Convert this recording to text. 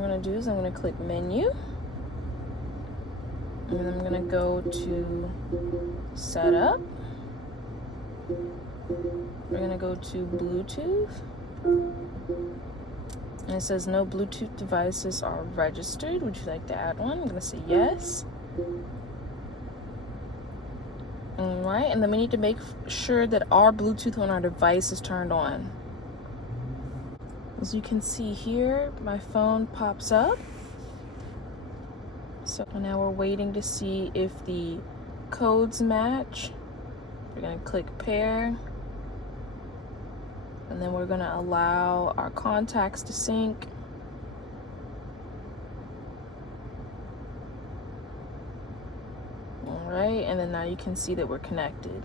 I'm gonna do is I'm gonna click menu, and then I'm gonna go to setup. We're gonna go to Bluetooth, and it says no Bluetooth devices are registered. Would you like to add one? I'm gonna say yes. Alright, and then we need to make sure that our Bluetooth on our device is turned on. As you can see here, my phone pops up. So now we're waiting to see if the codes match. We're going to click pair. And then we're going to allow our contacts to sync. Alright, and then now you can see that we're connected.